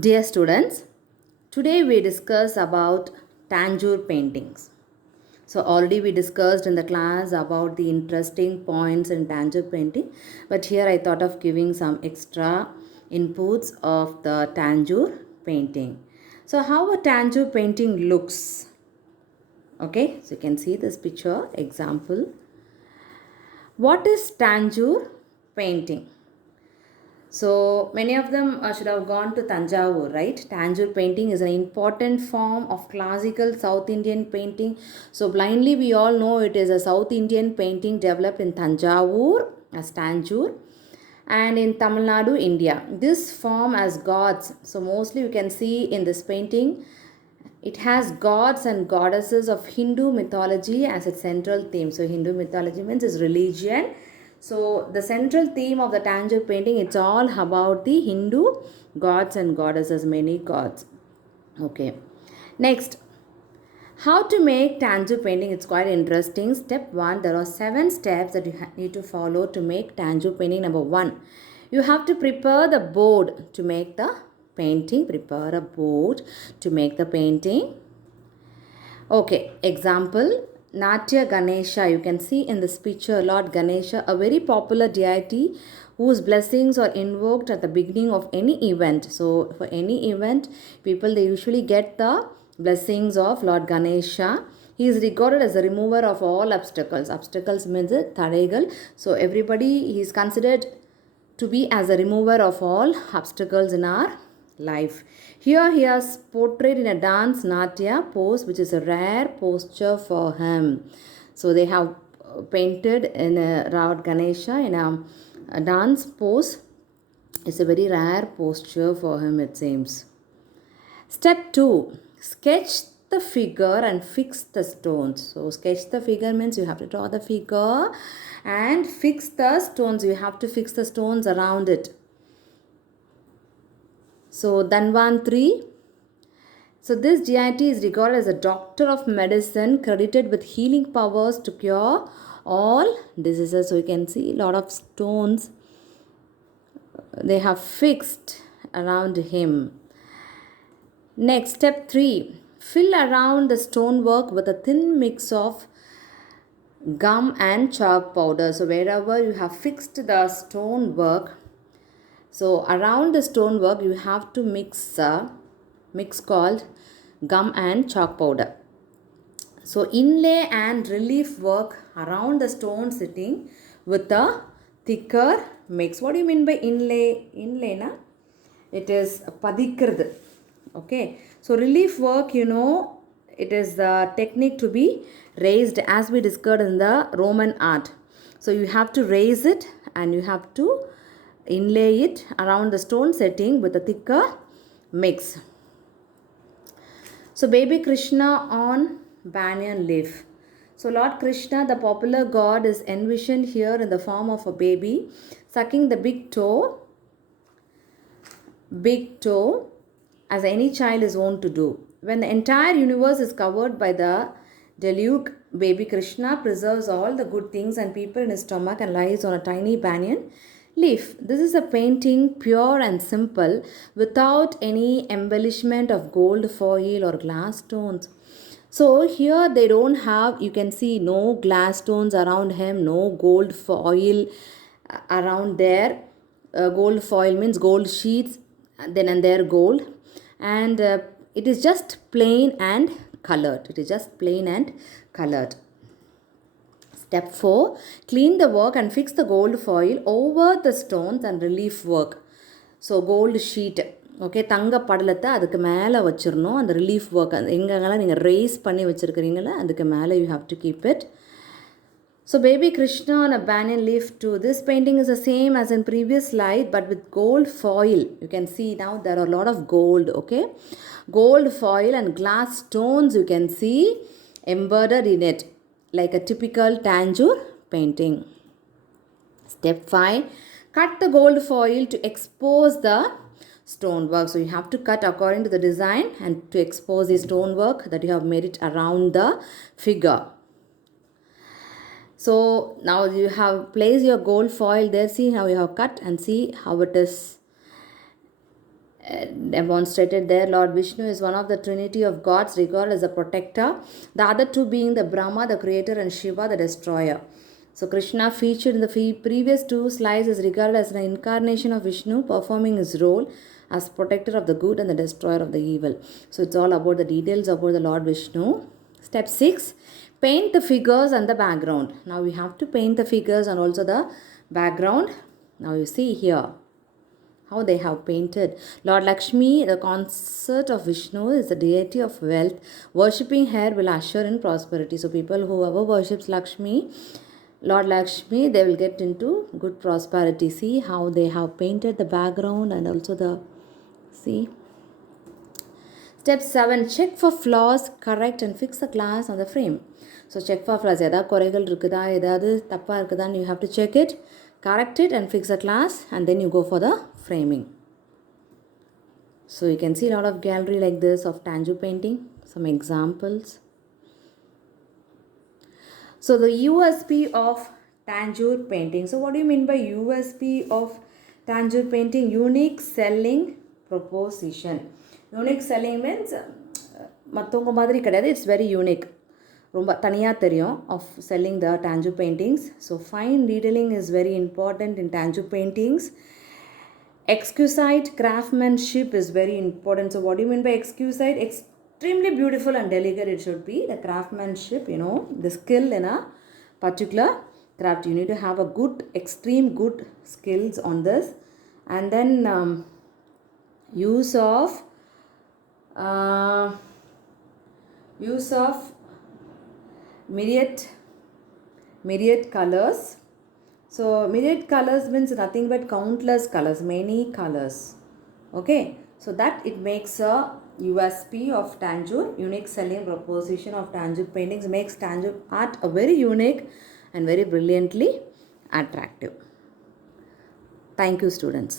Dear students, today we discuss about Tanjore paintings. So already we discussed in the class about the interesting points in Tanjore painting, but here I thought of giving some extra inputs of the Tanjore painting. So how a Tanjore painting looks. Okay, so you can see this picture example. What is Tanjore painting? So many of them should have gone to Tanjavur, right? Tanjore painting is an important form of classical South Indian painting. So blindly we all know it is a South Indian painting developed in Tanjavur as Tanjore and in Tamil Nadu, India. This form as gods. So mostly you can see in this painting it has gods and goddesses of Hindu mythology as its central theme. So Hindu mythology means is religion. So the central theme of the Tanjore painting, it's all about the Hindu gods and goddesses, many gods. Okay. Next, how to make Tanjore painting? It's quite interesting. Step 1, there are 7 steps that you need to follow to make Tanjore painting. Number 1, you have to prepare the board to make the painting. Prepare a board to make the painting. Okay, example Natya Ganesha. You can see in this picture Lord Ganesha, a very popular deity whose blessings are invoked at the beginning of any event. So, for any event, people they usually get the blessings of Lord Ganesha. He is regarded as the remover of all obstacles. Obstacles means Thadegal. So, everybody he is considered to be as a remover of all obstacles in our life. Here he has portrayed in a dance Natya pose, which is a rare posture for him. So they have painted in a Lord Ganesha in a dance pose. It's a very rare posture for him, it seems. Step 2, sketch the figure and fix the stones. So sketch the figure means you have to draw the figure and fix the stones. You have to fix the stones around it. So Dhanvantri. So this deity is regarded as a doctor of medicine credited with healing powers to cure all diseases. So you can see a lot of stones they have fixed around him. Next, step 3, fill around the stonework with a thin mix of gum and chalk powder. So wherever you have fixed the stonework, so around the stonework you have to mix a mix called gum and chalk powder. So inlay and relief work around the stone sitting with a thicker mix. What do you mean by inlay? Inlay na? It is padikirdu. Okay. So relief work, it is the technique to be raised as we discussed in the Roman art. So you have to raise it and you have to inlay it around the stone setting with a thicker mix. So baby Krishna on banyan leaf. So Lord Krishna, the popular god, is envisioned here in the form of a baby sucking the big toe as any child is wont to do. When the entire universe is covered by the deluge, baby Krishna preserves all the good things and people in his stomach and lies on a tiny banyan leaf. This is a painting pure and simple without any embellishment of gold foil or glass stones. So here they don't have, you can see no glass stones around him, no gold foil around there. Gold foil means gold sheets, then and there gold. And it is just plain and colored. It is just plain and colored. Step 4, clean the work and fix the gold foil over the stones and relief work. So gold sheet, okay தங்க படலத்தை அதுக்கு மேலே வச்சிடணும் அந்த relief work அந்த எங்கெங்கெல்லாம் நீங்கள் race பண்ணி வச்சுருக்கிறீங்களோ அதுக்கு மேலே you have to keep it. So baby Krishna on a banyan leaf too. This painting is the same as in previous slide but with gold foil. You can see now there are a lot of gold, okay? Gold foil and glass stones you can see embroidered in it like a typical Tanjore painting. Step 5, cut the gold foil to expose the stonework. So you have to cut according to the design and to expose the stonework that you have made it around the figure. So now you have placed your gold foil there. See how you have cut and see how it is demonstrated there. Lord Vishnu is one of the trinity of gods regarded as a protector, the other two being the Brahma, the creator, and Shiva, the destroyer. So Krishna, featured in the previous two slides, is regarded as an incarnation of Vishnu, performing his role as protector of the good and the destroyer of the evil. So it's all about the details about the Lord Vishnu. Step 6, paint the figures and the background. Now we have to paint the figures and also the background. Now you see here how they have painted. Lord Lakshmi, the consort of Vishnu, is the deity of wealth. Worshipping her will usher in prosperity. So people whoever worships Lakshmi, Lord Lakshmi, they will get into good prosperity. See how they have painted the background and also the, see. Step 7, check for flaws, correct and fix the glass on the frame. So check for flaws. எதாவது குறைகள் இருக்குதா, எதாவது தப்பாக இருக்குதான்னு you have to check it, correct it and fix the glass, and then you go for the framing. So you can see a lot of gallery like this of Tanjore painting. Some examples. So the USP of Tanjore painting. So what do you mean by USP of Tanjore painting? Unique selling proposition. Unique selling means மற்றவங்க மாதிரி கிடையாது, it's very unique. ரொம்ப தனியாக தெரியும் of selling the Tanjore paintings. So fine detailing is very important in Tanjore paintings. Exquisite craftsmanship is very important. So what do you mean by exquisite? Extremely beautiful and delicate it should be. The craftsmanship, the skill in a particular craft. You need to have a good, extreme good skills on this. And then use of myriad colors. So myriad colors means nothing but countless colors, many colors. Okay, so that it makes a USP of Tanjore, unique selling proposition of Tanjore paintings, makes Tanjore art a very unique and very brilliantly attractive. Thank you, students.